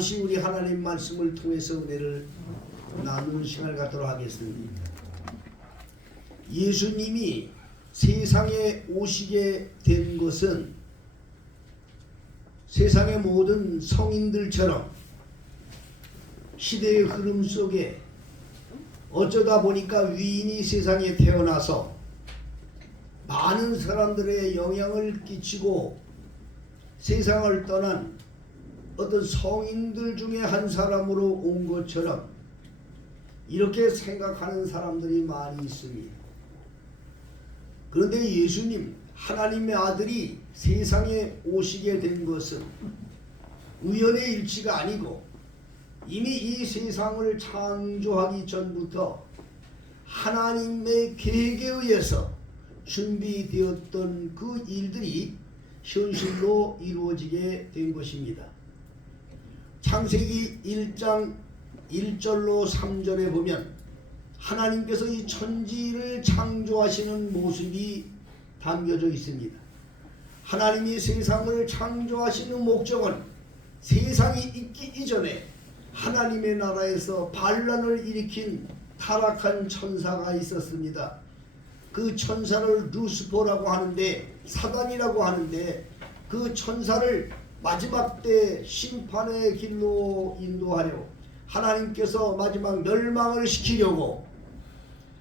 잠시 우리 하나님 말씀을 통해서 은혜를 나누는 시간을 갖도록 하겠습니다. 예수님이 세상에 오시게 된 것은 세상의 모든 성인들처럼 시대의 흐름 속에 어쩌다 보니까 위인이 세상에 태어나서 많은 사람들의 영향을 끼치고 세상을 떠난 어떤 성인들 중에 한 사람으로 온 것처럼 이렇게 생각하는 사람들이 많이 있습니다. 그런데 예수님, 하나님의 아들이 세상에 오시게 된 것은 우연의 일치가 아니고 이미 이 세상을 창조하기 전부터 하나님의 계획에 의해서 준비되었던 그 일들이 현실로 이루어지게 된 것입니다. 창세기 1장 1절로 3절에 보면 하나님께서 이 천지를 창조하시는 모습이 담겨져 있습니다. 하나님이 세상을 창조하시는 목적은 세상이 있기 이전에 하나님의 나라에서 반란을 일으킨 타락한 천사가 있었습니다. 그 천사를 루스퍼라고 하는데, 사단이라고 하는데, 그 천사를 마지막 때 심판의 길로 인도하려 하나님께서 마지막 멸망을 시키려고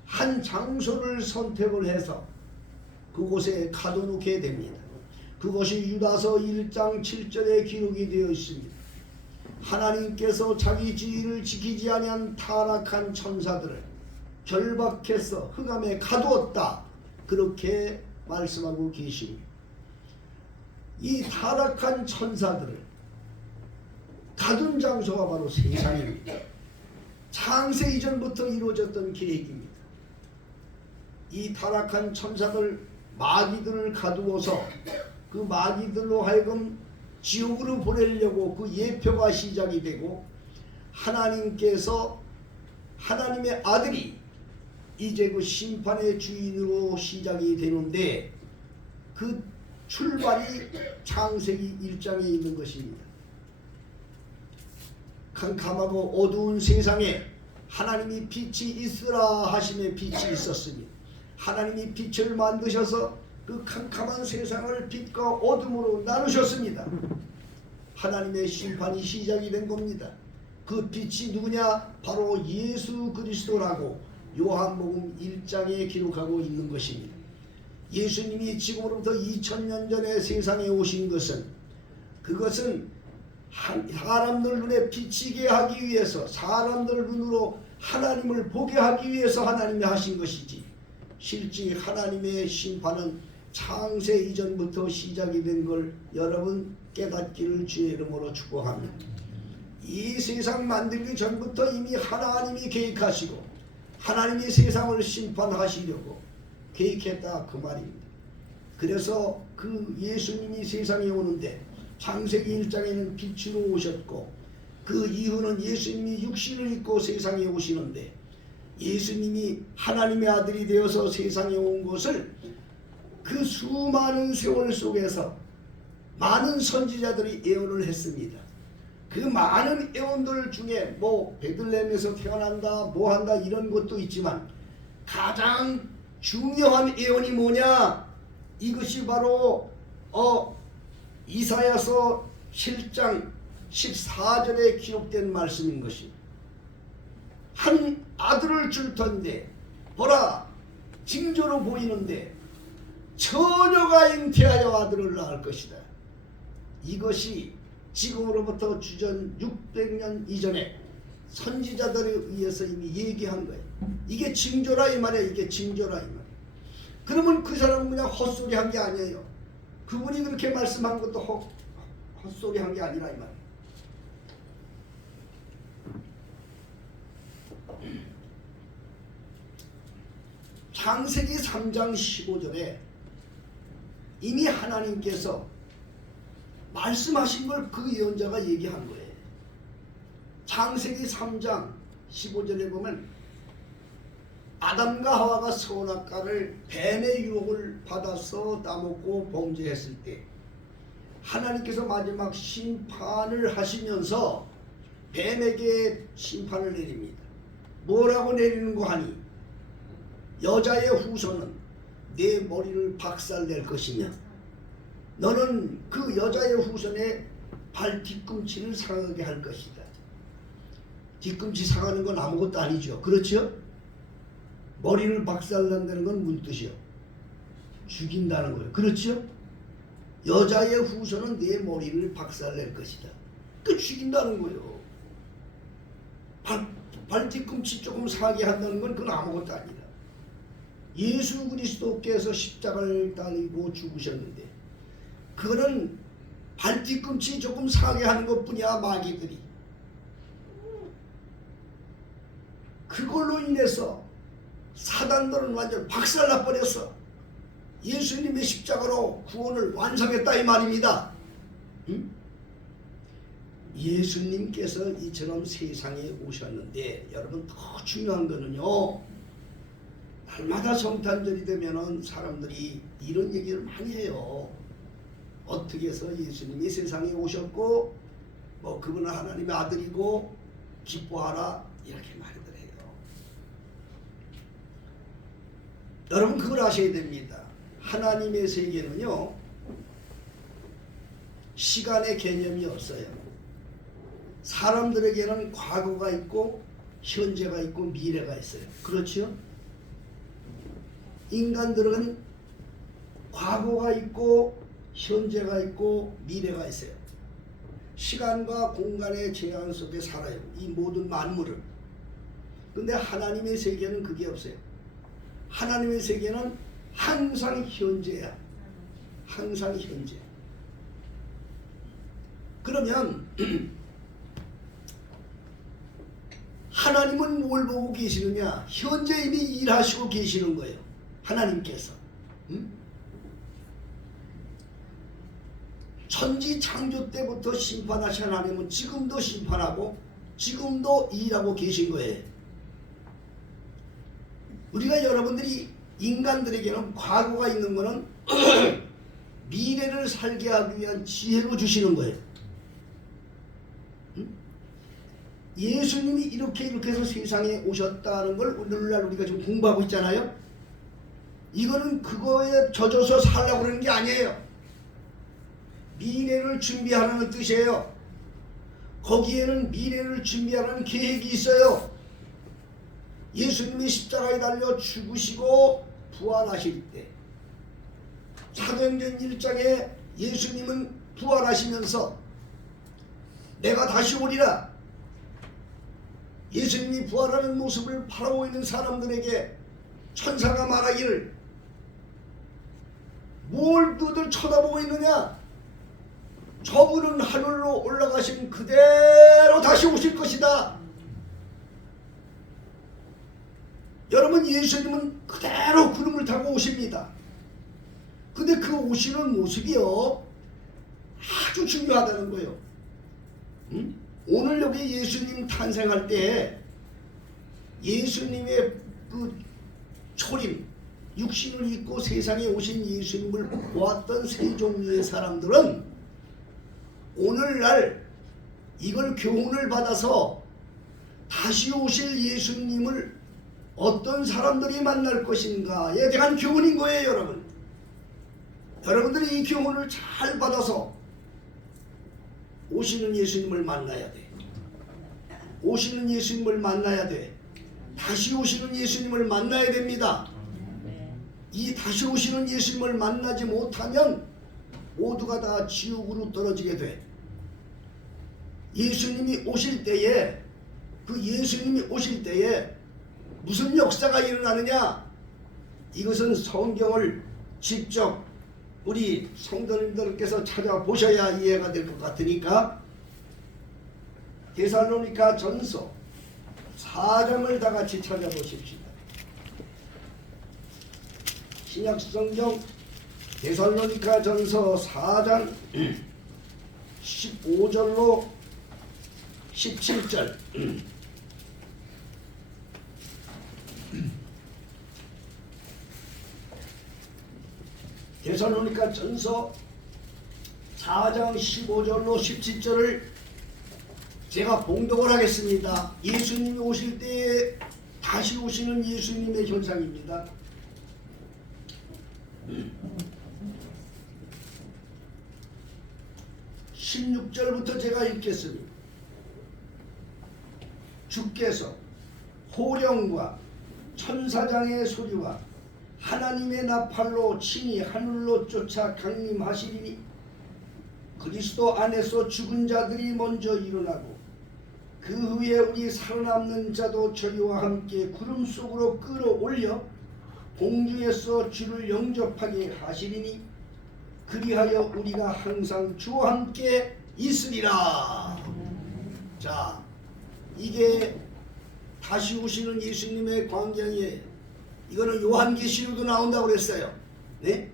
한 장소를 선택을 해서 그곳에 가둬놓게 됩니다. 그것이 유다서 1장 7절에 기록이 되어 있습니다. 하나님께서 자기 지위를 지키지 아니한 타락한 천사들을 결박해서 흑암에 가두었다, 그렇게 말씀하고 계십니다. 이 타락한 천사들을 가둔 장소가 바로 세상입니다. 창세 이전부터 이루어졌던 계획입니다. 이 타락한 천사들, 마귀들을 가두어서 그 마귀들로 하여금 지옥으로 보내려고 그 예표가 시작이 되고, 하나님께서 하나님의 아들이 이제 그 심판의 주인으로 시작이 되는데, 그 출발이 창세기 1장에 있는 것입니다. 캄캄하고 어두운 세상에 하나님이 빛이 있으라 하심에 빛이 있었으니, 하나님이 빛을 만드셔서 그 캄캄한 세상을 빛과 어둠으로 나누셨습니다. 하나님의 심판이 시작이 된 겁니다. 그 빛이 누구냐? 바로 예수 그리스도라고 요한복음 1장에 기록하고 있는 것입니다. 예수님이 지금으로부터 2000년 전에 세상에 오신 것은, 그것은 사람들 눈에 비치게 하기 위해서, 사람들 눈으로 하나님을 보게 하기 위해서 하나님이 하신 것이지, 실제 하나님의 심판은 창세 이전부터 시작이 된 걸 여러분 깨닫기를 주의 이름으로 축복합니다. 이 세상 만들기 전부터 이미 하나님이 계획하시고 하나님이 세상을 심판하시려고 계획했다, 그 말입니다. 그래서 그 예수님이 세상에 오는데 창세기 1장에는 빛으로 오셨고, 그 이후는 예수님이 육신을 입고 세상에 오시는데, 예수님이 하나님의 아들이 되어서 세상에 온 것을 그 수많은 세월 속에서 많은 선지자들이 예언을 했습니다. 그 많은 예언들 중에 뭐 베들레헴에서 태어난다, 뭐 한다, 이런 것도 있지만 가장 중요한 예언이 뭐냐? 이것이 바로 이사야서 7장 14절에 기록된 말씀인 것입니다. 한 아들을 줄 텐데 보라, 징조로 보이는데 처녀가 잉태하여 아들을 낳을 것이다. 이것이 지금으로부터 주전 600년 이전에 선지자들에 의해서 이미 얘기한 거예요. 이게 징조라 이 말이야. 이게 징조라 이 말이야. 그러면 그 사람은 그냥 헛소리 한 게 아니에요. 그분이 그렇게 말씀한 것도 헛소리 한 게 아니라 이 말이에요. 창세기 3장 15절에 이미 하나님께서 말씀하신 걸 그 예언자가 얘기한 거예요. 창세기 3장 15절에 보면 아담과 하와가 선악과를 뱀의 유혹을 받아서 따먹고 범죄했을 때 하나님께서 마지막 심판을 하시면서 뱀에게 심판을 내립니다. 뭐라고 내리는 거 하니 여자의 후손은 내 머리를 박살낼 것이며 너는 그 여자의 후손의 발 뒤꿈치를 상하게 할 것이다. 뒤꿈치 상하는 건 아무것도 아니죠. 그렇죠? 머리를 박살낸다는 건 무슨 뜻이요? 죽인다는 거예요. 그렇죠? 여자의 후손은 내 머리를 박살낼 것이다. 그 죽인다는 거예요. 발 뒤꿈치 조금 상하게 한다는 건 그건 아무것도 아니다. 예수 그리스도께서 십자가를 달리고 죽으셨는데 그거는 발 뒤꿈치 조금 상하게 하는 것뿐이야. 마귀들이 그걸로 인해서 사단들은 완전 박살나 버렸어. 예수님의 십자가로 구원을 완성했다 이 말입니다. 응? 예수님께서 이처럼 세상에 오셨는데 여러분 더 중요한 거는요, 날마다 성탄절이 되면은 사람들이 이런 얘기를 많이 해요. 어떻게 해서 예수님이 세상에 오셨고 뭐 그분은 하나님의 아들이고 기뻐하라 이렇게 말들 해요. 여러분 그걸 아셔야 됩니다. 하나님의 세계는요 시간의 개념이 없어요. 사람들에게는 과거가 있고 현재가 있고 미래가 있어요. 그렇죠? 인간들은 과거가 있고 현재가 있고 미래가 있어요. 시간과 공간의 제한 속에 살아요. 이 모든 만물을. 근데 하나님의 세계는 그게 없어요. 하나님의 세계는 항상 현재야. 항상 현재. 그러면 하나님은 뭘 보고 계시느냐? 현재 이미 일하시고 계시는 거예요. 하나님께서. 천지 창조 때부터 심판하신 하나님은 지금도 심판하고 지금도 일하고 계신 거예요. 우리가 여러분들이 인간들에게는 과거가 있는 거는 미래를 살게 하기 위한 지혜로 주시는 거예요. 예수님이 이렇게 해서 세상에 오셨다는 걸 오늘날 우리가 지금 공부하고 있잖아요. 이거는 그거에 젖어서 살라고 그러는 게 아니에요. 미래를 준비하라는 뜻이에요. 거기에는 미래를 준비하라는 계획이 있어요. 예수님이 십자가에 달려 죽으시고 부활하실 때 사도행전 1장에 예수님은 부활하시면서 내가 다시 오리라, 예수님이 부활하는 모습을 바라보고 있는 사람들에게 천사가 말하기를 뭘 너들 쳐다보고 있느냐? 저분은 하늘로 올라가신 그대로 다시 오실 것이다. 여러분 예수님은 그대로 구름을 타고 오십니다. 근데 그 오시는 모습이요 아주 중요하다는 거예요. 오늘 여기 예수님 탄생할 때 예수님의 그 초림, 육신을 입고 세상에 오신 예수님을 보았던 세 종류의 사람들은 오늘날 이걸 교훈을 받아서 다시 오실 예수님을 어떤 사람들이 만날 것인가에 대한 교훈인 거예요. 여러분, 여러분들이 이 교훈을 잘 받아서 오시는 예수님을 만나야 돼. 오시는 예수님을 만나야 돼. 다시 오시는 예수님을 만나야 됩니다. 이 다시 오시는 예수님을 만나지 못하면 모두가 다 지옥으로 떨어지게 돼. 예수님이 오실 때에 예수님이 오실 때에 무슨 역사가 일어나느냐? 이것은 성경을 직접 우리 성도님들께서 찾아보셔야 이해가 될 것 같으니까 데살로니가 전서 4장을 다 같이 찾아보십시다. 신약성경 데살로니가 전서 4장 15절로 17절. 데살로니가 전서 4장 15절로 17절을 제가 봉독을 하겠습니다. 예수님이 오실 때 다시 오시는 예수님의 현상입니다. 16절부터 제가 읽겠습니다. 주께서 호령과 천사장의 소리와 하나님의 나팔로 친히 하늘로 쫓아 강림하시리니 그리스도 안에서 죽은 자들이 먼저 일어나고 그 후에 우리 살아남는 자도 저희와 함께 구름 속으로 끌어올려 공중에서 주를 영접하게 하시리니 그리하여 우리가 항상 주와 함께 있으리라. 자, 이게 다시 오시는 예수님의 광경이에요. 이거는 요한계시록도 나온다고 그랬어요. 네?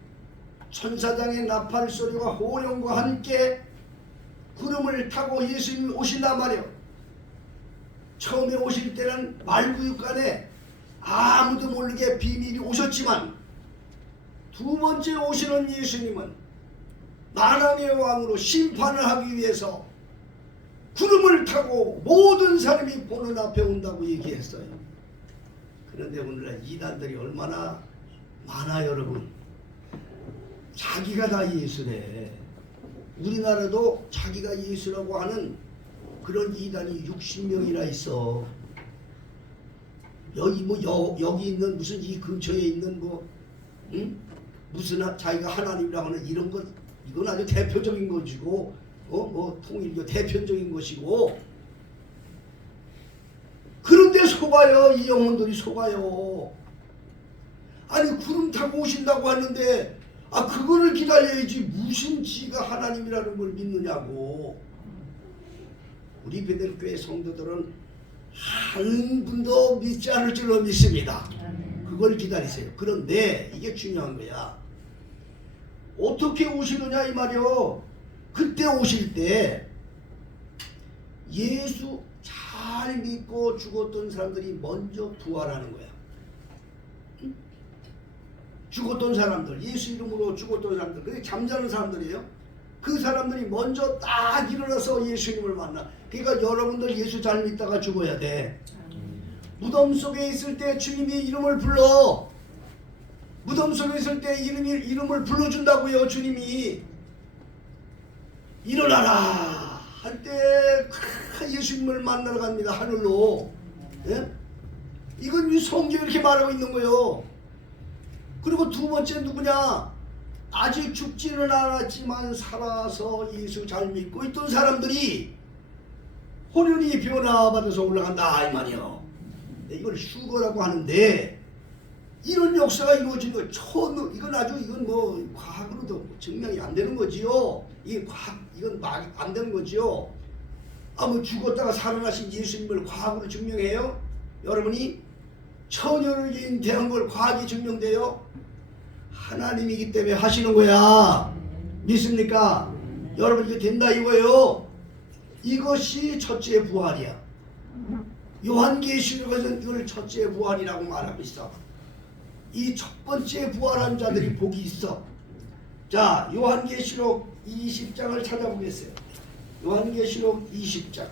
천사장의 나팔 소리와 호령과 함께 구름을 타고 예수님이 오신단 말이에요. 처음에 오실 때는 말구육간에 아무도 모르게 비밀이 오셨지만 두 번째 오시는 예수님은 만왕의 왕으로 심판을 하기 위해서 구름을 타고 모든 사람이 보는 앞에 온다고 얘기했어요. 그런데 오늘날 이단들이 얼마나 많아 여러분. 자기가 다 예수래. 우리나라도 자기가 예수라고 하는 그런 이단이 60명이나 있어. 여기 있는 무슨 이 근처에 있는 무슨 자기가 하나님이라고 하는 이런 것, 이건 아주 대표적인 것이고 통일교 대표적인 것이고, 그런데 속아요. 이 영혼들이 속아요. 아니 구름 타고 오신다고 하는데 그거를 기다려야지 무슨 지가 하나님이라는 걸 믿느냐고. 우리 베들교회 성도들은 한 분도 믿지 않을 줄로 믿습니다. 그걸 기다리세요. 그런데 이게 중요한 거야. 어떻게 오시느냐 이 말이요. 그때 오실 때 예수 잘 믿고 죽었던 사람들이 먼저 부활하는 거야. 죽었던 사람들, 예수 이름으로 죽었던 사람들, 그게 잠자는 사람들이에요. 그 사람들이 먼저 딱 일어나서 예수님을 만나. 그러니까 여러분들 예수 잘 믿다가 죽어야 돼. 무덤 속에 있을 때 주님이 이름을 불러. 무덤 속에 있을 때 이름을 불러준다고요. 주님이 일어나라 할 때 예수님을 만나러 갑니다. 하늘로. 예? 이건 이 성경이 이렇게 말하고 있는 거예요. 그리고 두 번째 누구냐? 아직 죽지는 않았지만 살아서 예수 잘 믿고 있던 사람들이 혼연히 변화받아서 올라간다 이 말이에요. 이걸 휴거라고 하는데 이런 역사가 이루어진 거예요. 이건 아주 이건 과학으로도 증명이 안 되는 거지요. 이건 안 되는 거지요. 죽었다가 살아나신 예수님을 과학으로 증명해요? 여러분이 천연을 대한 걸 과학이 증명돼요? 하나님이기 때문에 하시는 거야. 믿습니까? 여러분 이게 된다 이거예요. 이것이 첫째 부활이야. 요한계시록에서는 이걸 첫째 부활이라고 말하고 있어. 이 첫 번째 부활한 자들이 복이 있어. 자, 요한계시록 20장을 찾아보겠어요. 요한계시록 20장.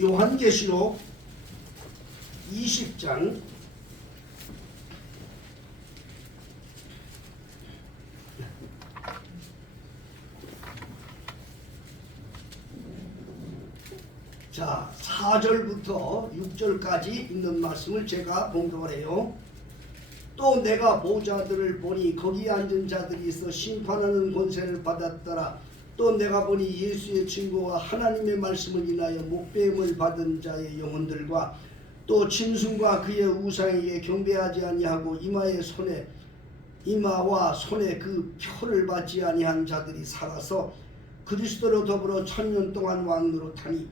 요한계시록 20장 자, 4절부터 6절까지 있는 말씀을 제가 봉독을 해요. 또 내가 보좌들을 보니 거기 앉은 자들이 있어 심판하는 권세를 받았더라. 또 내가 보니 예수의 증거와 하나님의 말씀을 인하여 목배임을 받은 자의 영혼들과 또 짐승과 그의 우상에게 경배하지 아니하고 이마와 손에 그 표를 받지 아니한 자들이 살아서 그리스도로 더불어 1000년 동안 왕노로 타니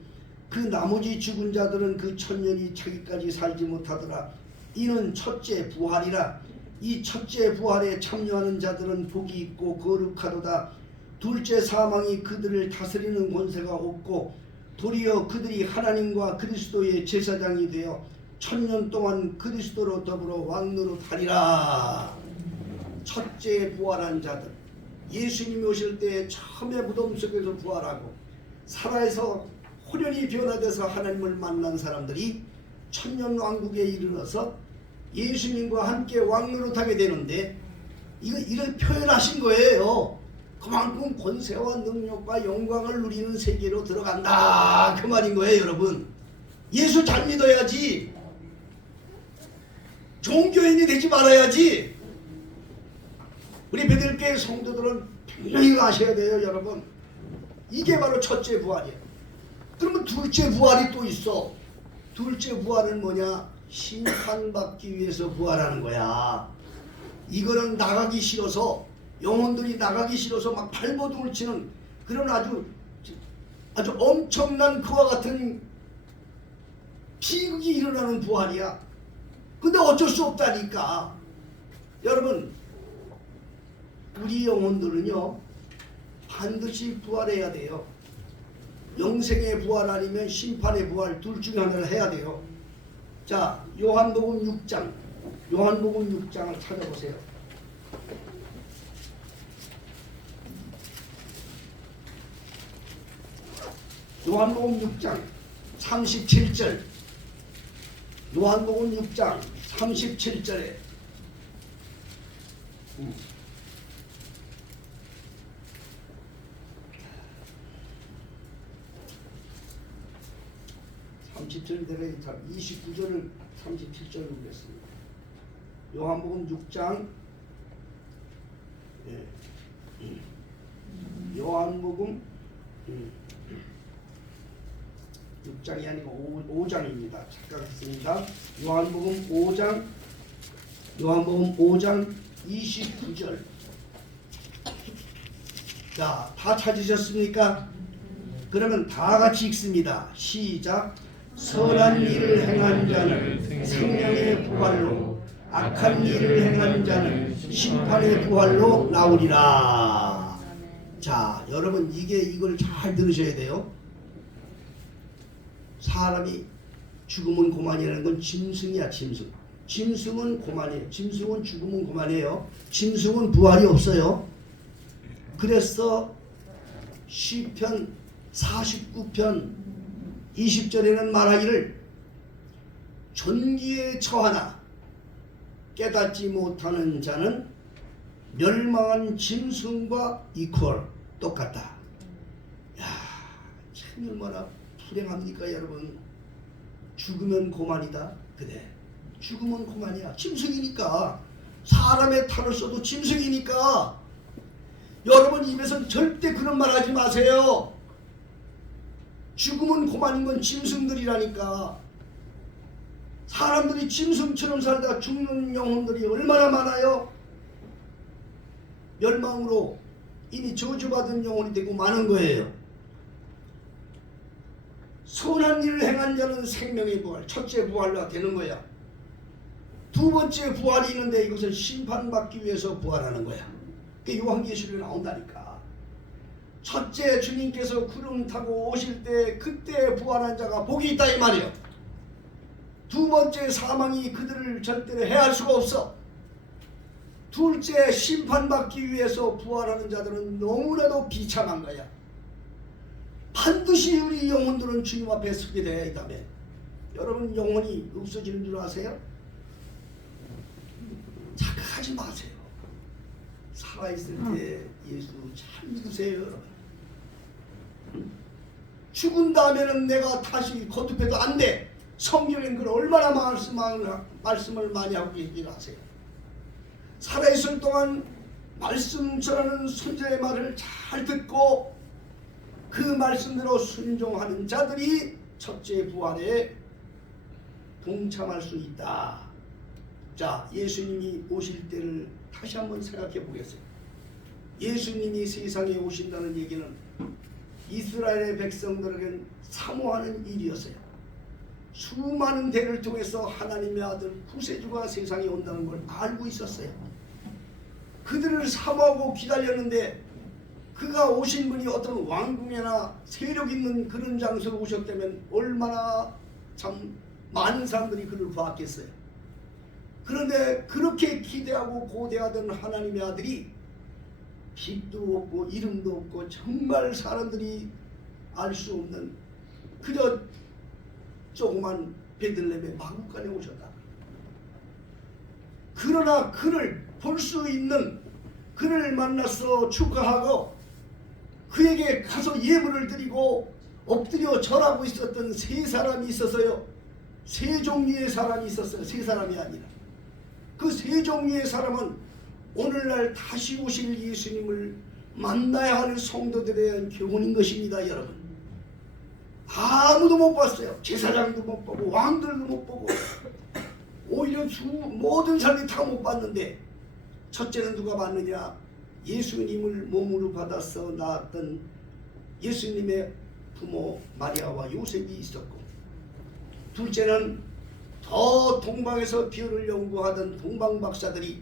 그 나머지 죽은 자들은 그 1000년이 차기까지 살지 못하더라. 이는 첫째 부활이라. 이 첫째 부활에 참여하는 자들은 복이 있고 거룩하도다. 둘째 사망이 그들을 다스리는 권세가 없고 도리어 그들이 하나님과 그리스도의 제사장이 되어 1000년 동안 그리스도로 더불어 왕노로 타리라. 첫째 부활한 자들, 예수님이 오실 때 처음에 무덤 속에서 부활하고 살아서 호련히 변화돼서 하나님을 만난 사람들이 천년왕국에 이르러서 예수님과 함께 왕노릇하게 되는데, 이걸 표현하신 거예요. 그만큼 권세와 능력과 영광을 누리는 세계로 들어간다, 그 말인 거예요. 여러분, 예수 잘 믿어야지. 종교인이 되지 말아야지. 우리 베들교회 성도들은 분명히 아셔야 돼요. 여러분, 이게 바로 첫째 부활이에요. 그러면 둘째 부활이 또 있어. 둘째 부활은 뭐냐? 심판받기 위해서 부활하는 거야. 이거는 나가기 싫어서, 영혼들이 나가기 싫어서 막 발버둥을 치는 그런 아주 엄청난 그와 같은 비극이 일어나는 부활이야. 근데 어쩔 수 없다니까. 여러분, 우리 영혼들은요 반드시 부활해야 돼요. 영생의 부활 아니면 심판의 부활, 둘 중에 하나를 해야 돼요. 자, 요한복음 6장, 요한복음 6장을 찾아보세요. 요한복음 6장 37절, 요한복음 6장 37절에 37절에 29절을 37절을 보겠습니다. 요한복음 6장, 요한복음 6장이 아니고 5장입니다. 착각했습니다. 요한복음 5장 29절. 자, 다 찾으셨습니까? 그러면 다 같이 읽습니다. 시작. 선한 일을 행한 자는 생명의 부활로, 악한 일을 행한 자는 심판의 부활로 나오리라. 자, 여러분, 이걸 잘 들으셔야 돼요. 사람이 죽으면 고만이라는 건 짐승이야, 짐승. 짐승은 고만이에요. 짐승은 죽으면 고만이에요. 짐승은 부활이 없어요. 그래서 시편 49편 20절에는 말하기를 존귀에 처하나 깨닫지 못하는 자는 멸망한 짐승과 이퀄, 똑같다. 야, 참 얼마나 불행합니까 여러분. 죽으면 고만이다. 그래, 죽으면 고만이야. 짐승이니까. 사람의 탈을 써도 짐승이니까. 여러분 입에서 절대 그런 말 하지 마세요. 죽으면 고만인 건 짐승들이라니까. 사람들이 짐승처럼 살다 죽는 영혼들이 얼마나 많아요. 멸망으로 이미 저주받은 영혼이 되고 많은 거예요. 선한 일을 행한 자는 생명의 부활, 첫째 부활로 되는 거야. 두 번째 부활이 있는데 이것은 심판받기 위해서 부활하는 거야. 그게 요한계시록에 나온다니까. 첫째, 주님께서 구름 타고 오실 때 그때 부활한 자가 복이 있다 이 말이에요. 두 번째, 사망이 그들을 절대로 해할 수가 없어. 둘째, 심판받기 위해서 부활하는 자들은 너무나도 비참한 거야. 반드시 우리 영혼들은 주님 앞에 서게 돼야 이다음에. 여러분, 영혼이 없어지는 줄 아세요? 착각하지 마세요. 살아있을 때 예수 잘 믿으세요. 여러분. 죽은 다음에는 내가 다시 거듭해도 안 돼. 성경엔 그걸 얼마나 말씀을 많이 하고 얘기를 하세요. 살아있을 동안 말씀 전하는 선지자의 말을 잘 듣고 그 말씀대로 순종하는 자들이 첫째 부활에 동참할 수 있다. 자, 예수님이 오실 때를 다시 한번 생각해 보겠어요. 예수님이 세상에 오신다는 얘기는 이스라엘의 백성들에겐 사모하는 일이었어요. 수많은 대를 통해서 하나님의 아들 구세주가 세상에 온다는 걸 알고 있었어요. 그들을 사모하고 기다렸는데 그가 오신 분이 어떤 왕궁이나 세력 있는 그런 장소로 오셨다면 얼마나 참 많은 사람들이 그를 봤겠어요. 그런데 그렇게 기대하고 고대하던 하나님의 아들이 빛도 없고 이름도 없고 정말 사람들이 알 수 없는 그저 조그만 베들레헴의 마구간에 오셨다. 그러나 그를 볼 수 있는, 그를 만나서 축하하고 그에게 가서 예물을 드리고 엎드려 절하고 있었던 세 사람이 있었어요. 세 종류의 사람이 있었어요. 세 사람이 아니라 그 세 종류의 사람은 오늘날 다시 오실 예수님을 만나야 할 성도들에 대한 교훈인 것입니다. 여러분, 아무도 못 봤어요. 제사장도 못 보고 왕들도 못 보고 오히려 모든 사람이 다 못 봤는데, 첫째는 누가 봤느냐? 예수님을 몸으로 받아서 낳았던 예수님의 부모 마리아와 요셉이 있었고, 둘째는 더 동방에서 별을 연구하던 동방박사들이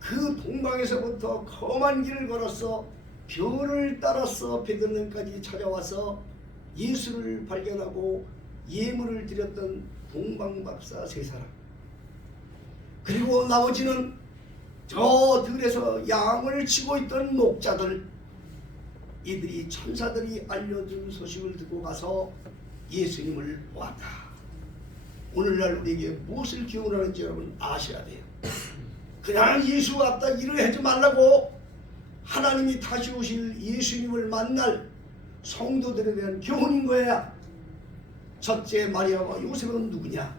그 동방에서부터 험한 길을 걸어서 별을 따라서 베들레헴까지 찾아와서 예수를 발견하고 예물을 드렸던 동방박사 세 사람. 그리고 나머지는 저 들에서 양을 치고 있던 목자들, 이들이 천사들이 알려준 소식을 듣고 가서 예수님을 보았다. 오늘날 우리에게 무엇을 교훈하는지 여러분 아셔야 돼요. 그냥 예수 왔다 일을 하지 말라고, 하나님이 다시 오실 예수님을 만날 성도들에 대한 교훈인 거야. 첫째 마리아와 요셉은 누구냐?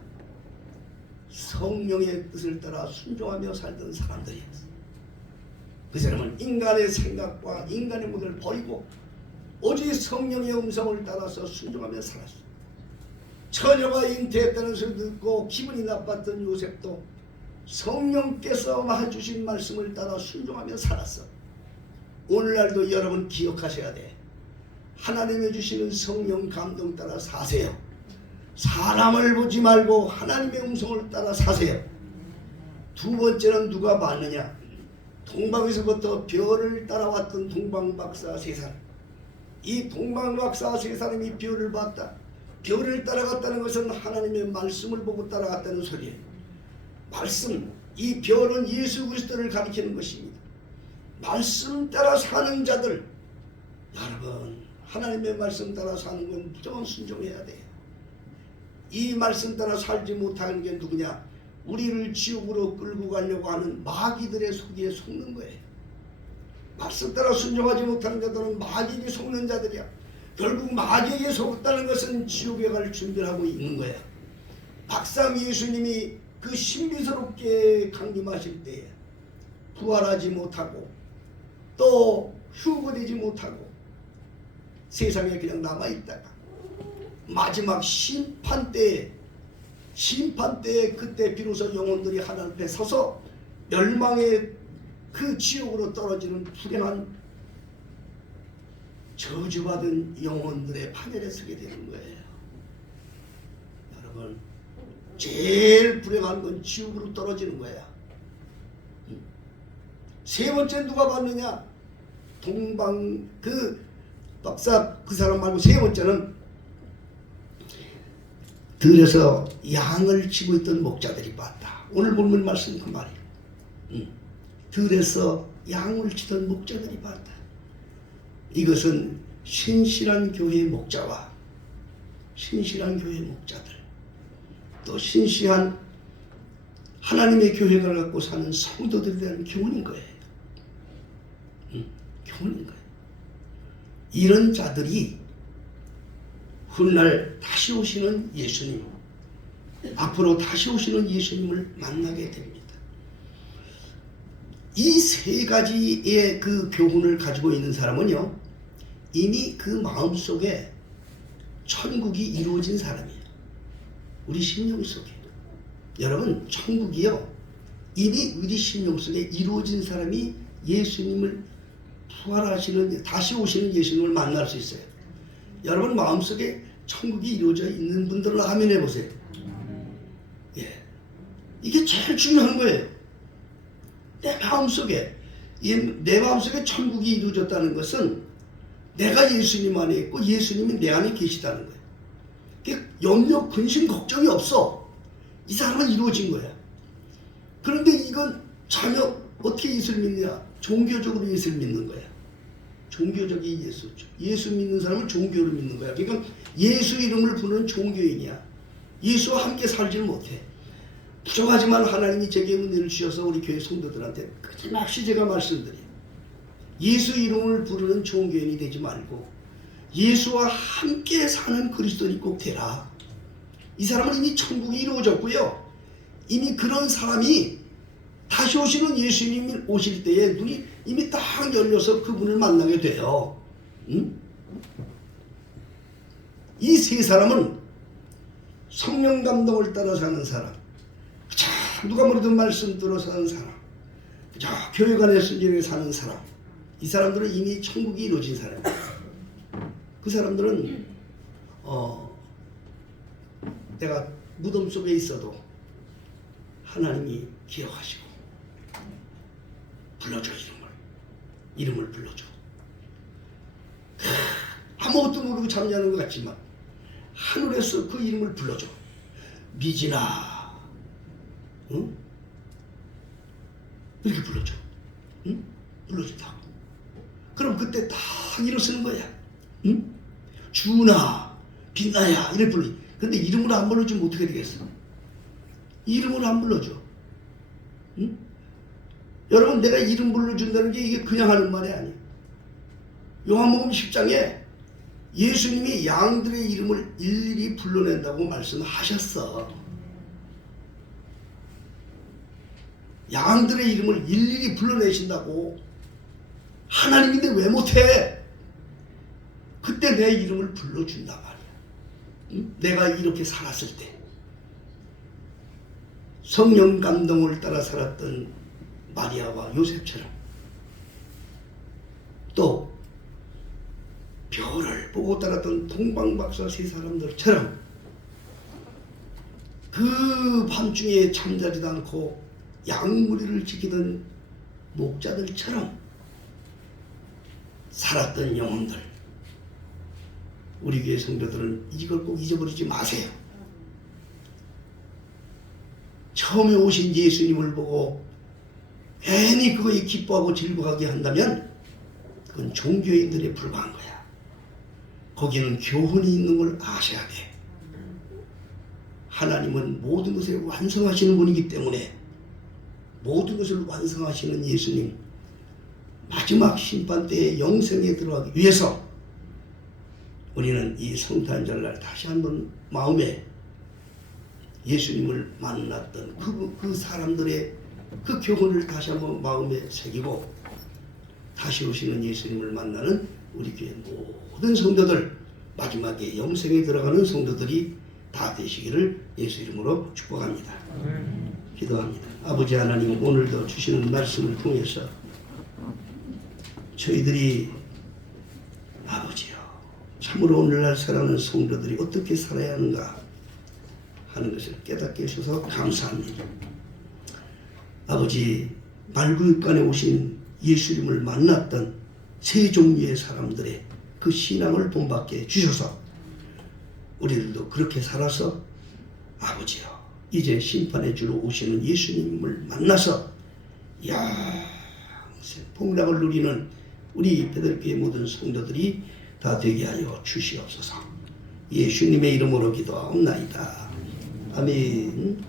성령의 뜻을 따라 순종하며 살던 사람들이었어. 그 사람은 인간의 생각과 인간의 모델을 버리고 오직 성령의 음성을 따라서 순종하며 살았어. 처녀가 잉태했다는 소리 듣고 기분이 나빴던 요셉도 성령께서 해주신 말씀을 따라 순종하며 살았어. 오늘날도 여러분 기억하셔야 돼. 하나님이 주시는 성령 감동 따라 사세요. 사람을 보지 말고 하나님의 음성을 따라 사세요. 두 번째는 누가 봤느냐? 동방에서부터 별을 따라왔던 동방박사 세 사람. 이 동방박사 세 사람이 별을 봤다. 별을 따라갔다는 것은 하나님의 말씀을 보고 따라갔다는 소리예요. 말씀, 이 별은 예수 그리스도를 가리키는 것입니다. 말씀 따라 사는 자들, 여러분 하나님의 말씀 따라 사는 건 무조건 순종해야 돼요. 이 말씀 따라 살지 못하는 게 누구냐? 우리를 지옥으로 끌고 가려고 하는 마귀들의 속이에 속는 거예요. 말씀 따라 순종하지 못하는 자들은 마귀에게 속는 자들이야. 결국 마귀에게 속았다는 것은 지옥에 갈 준비를 하고 있는 거야. 박삼 예수님이 그 신비스럽게 강림하실 때에 부활하지 못하고 또 휴거되지 못하고 세상에 그냥 남아있다가 마지막 심판 때에 그때 비로소 영혼들이 하나님 앞에 서서 멸망의 그 지옥으로 떨어지는 불행한 저주받은 영혼들의 판결에 서게 되는 거예요. 여러분, 제일 불행한 건 지옥으로 떨어지는 거야. 세 번째 누가 봤느냐? 동방 그 박사 그 사람 말고 세 번째는 들에서 양을 치고 있던 목자들이 봤다. 오늘 본문 말씀 그 말이에요. 들에서 양을 치던 목자들이 봤다. 이것은 신실한 교회의 목자와 신실한 교회의 목자들, 또 신실한 하나님의 교회를 갖고 사는 성도들에 대한 교훈인 거예요. 교훈인 거예요. 이런 자들이 훗날 다시 오시는 예수님, 앞으로 다시 오시는 예수님을 만나게 됩니다. 이 세 가지의 그 교훈을 가지고 있는 사람은요, 이미 그 마음속에 천국이 이루어진 사람이에요. 우리 심령 속에. 여러분, 천국이요, 이미 우리 심령 속에 이루어진 사람이 예수님을 부활하시는, 다시 오시는 예수님을 만날 수 있어요. 여러분 마음속에 천국이 이루어져 있는 분들은 아멘 해보세요. 예, 이게 제일 중요한 거예요. 내 마음속에 천국이 이루어졌다는 것은 내가 예수님 안에 있고 예수님이 내 안에 계시다는 거예요. 염려, 근심, 걱정이 없어. 이 사람은 이루어진 거야. 그런데 이건 전혀 어떻게 예수를 믿느냐? 종교적으로 예수를 믿는 거야. 종교적인 예수죠. 예수 믿는 사람은 종교를 믿는 거야. 그러니까 예수 이름을 부르는 종교인이야. 예수와 함께 살지를 못해. 부족하지만 하나님이 제게 은혜를 주셔서 우리 교회 성도들한테 끊임없이 제가 말씀드려요. 예수 이름을 부르는 종교인이 되지 말고 예수와 함께 사는 그리스도인이 꼭 되라. 이 사람은 이미 천국이 이루어졌고요. 이미 그런 사람이 다시 오시는 예수님이 오실 때에 눈이 이미 딱 열려서 그분을 만나게 돼요. 응? 이 세 사람은 성령 감동을 따라 사는 사람, 누가 뭐라든 말씀 들어 사는 사람, 교회관의 순전히 사는 사람, 이 사람들은 이미 천국이 이루어진 사람이에요. 그 사람들은 내가 무덤 속에 있어도 하나님이 기억하시고 불러줘. 이름을 불러줘. 아무것도 모르고 잠자는 것 같지만 하늘에서 그 이름을 불러줘. 미진아, 응? 이렇게 불러줘. 응? 불러준다고. 그럼 그때 딱 일어서는 거야. 응? 주나, 빛나야 이래 불러. 근데 이름으로 안 불러주면 어떻게 되겠어? 이름으로 안 불러줘. 응? 여러분, 내가 이름 불러준다는 게 이게 그냥 하는 말이 아니에요. 요한복음 10장에 예수님이 양들의 이름을 일일이 불러낸다고 말씀하셨어. 양들의 이름을 일일이 불러내신다고. 하나님인데 왜 못해? 그때 내 이름을 불러준단 말이야. 응? 내가 이렇게 살았을 때 성령 감동을 따라 살았던 마리아와 요셉처럼, 또 별을 보고 따랐던 동방박사 세 사람들처럼, 그 밤중에 잠자지도 않고 양무리를 지키던 목자들처럼 살았던 영혼들, 우리 교회 성도들은 이걸 꼭 잊어버리지 마세요. 처음에 오신 예수님을 보고 괜히 그거에 기뻐하고 즐거워하게 한다면 그건 종교인들에 불과한 거야. 거기는 교훈이 있는 걸 아셔야 돼. 하나님은 모든 것을 완성하시는 분이기 때문에 모든 것을 완성하시는 예수님, 마지막 심판 때에 영생에 들어가기 위해서 우리는 이 성탄절날 다시 한번 마음에 예수님을 만났던 그 사람들의 그 교훈을 다시 한번 마음에 새기고 다시 오시는 예수님을 만나는 우리 교회 모든 성도들, 마지막에 영생에 들어가는 성도들이 다 되시기를 예수 이름으로 축복합니다. 기도합니다. 아버지 하나님, 오늘도 주시는 말씀을 통해서 저희들이 아버지요, 참으로 오늘날 살아가는 성도들이 어떻게 살아야 하는가 하는 것을 깨닫게 해주셔서 감사합니다. 아버지, 말구육간에 오신 예수님을 만났던 세 종류의 사람들의 그 신앙을 본받게 해주셔서 우리들도 그렇게 살아서 아버지요, 이제 심판의 주로 오시는 예수님을 만나서 영생 복락을 누리는 우리 베들교회 모든 성도들이 다 되게 하여 주시옵소서. 예수님의 이름으로 기도하옵나이다. 아멘.